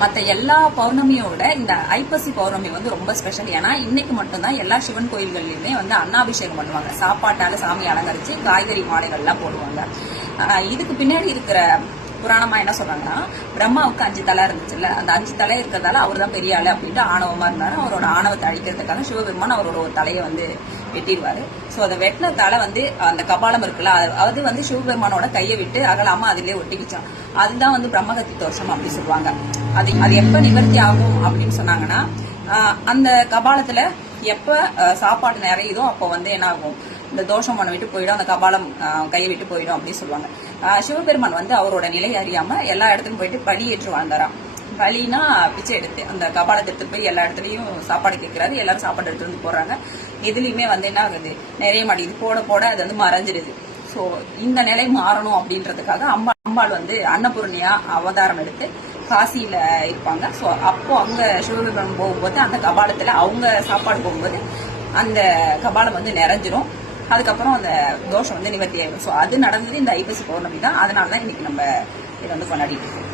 மற்ற எல்லா பௌர்ணமியோட இந்த ஐப்பசி பௌர்ணமி வந்து ரொம்ப ஸ்பெஷல். ஏன்னா இன்னைக்கு மட்டும்தான் எல்லா சிவன் கோயில்கள்லயுமே வந்து அன்னாபிஷேகம் பண்ணுவாங்க. சாப்பாட்டால சாமி அலங்கரிச்சு காய்கறி மாலைகள்லாம் போடுவாங்க. இதுக்கு பின்னாடி இருக்கிற புராணமா என்ன சொல்றாங்கன்னா, பிரம்மாவுக்கு 5 தலை இருந்துச்சுல்ல, அந்த 5 தலை இருக்கிறதால அவர் தான் பெரிய ஆளு அப்படின்ட்டு ஆணவமா இருந்தாரு. அவரோட ஆணவத்தை அழிக்கிறதுக்காக சிவபெருமான் அவரோட ஒரு தலையை வந்து வெட்டிடுவாரு. சோ அதை வெட்டின தலை வந்து அந்த கபாலம் இருக்குல்ல, அது வந்து சிவபெருமானோட கையை விட்டு அகலாம அதிலே ஒட்டிக்கிச்சான். அதுதான் வந்து பிரம்மகத்தி தோஷம் அப்படி சொல்லுவாங்க. அது எப்ப நிவர்த்தி ஆகும் அப்படின்னு சொன்னாங்கன்னா, அந்த கபாலத்துல எப்ப சாப்பாடு நிறையுதோ அப்போ வந்து என்ன ஆகும், இந்த தோஷம் பண்ண விட்டு போயிடும், அந்த கபாலம் கையை விட்டு போயிடும் அப்படின்னு சொல்லுவாங்க. சிவபெருமான் வந்து அவரோட நிலை அறியாம எல்லா இடத்துக்கும் போயிட்டு பலி ஏற்று வாழ்ந்தாராம். பலினா பிச்சை எடுத்து அந்த கபாலத்தை எடுத்துட்டு போய் எல்லா இடத்துலயும் சாப்பாடு கேட்கிறாரு. எல்லாரும் சாப்பாடு எடுத்து வந்து போடுறாங்க. எதுலயுமே வந்து என்ன ஆகுது, நிறைய மாட்டேங்குது. போட போட அது வந்து மறைஞ்சிடுது. சோ இந்த நிலை மாறணும் அப்படின்றதுக்காக அம்பாள் வந்து அன்னபூர்ணியா அவதாரம் எடுத்து காசியில இருப்பாங்க. சோ அப்போ அங்க சிவபெருமான் போகும்போது அந்த கபாலத்துல அவங்க சாப்பாடு போகும்போது அந்த கபாலம் வந்து நிறைஞ்சிரும். அதுக்கப்புறம் அந்த தோஷம் வந்து நிவர்த்தி ஆயிடும். ஸோ அது நடந்தது இந்த ஐப்பசி பௌர்ணமி தான். அதனாலதான் இன்னைக்கு நம்ம இதை வந்து கொண்டாடிட்டு இருக்கோம்.